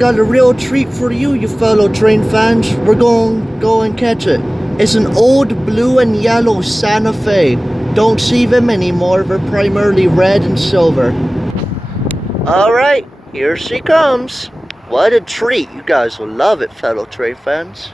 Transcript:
Got a real treat for you, you fellow train fans. We're going to go and catch it. It's an old blue and yellow Santa Fe. Don't see them anymore. They're primarily red and silver. Alright, here she comes. What a treat. You guys will love it, fellow train fans.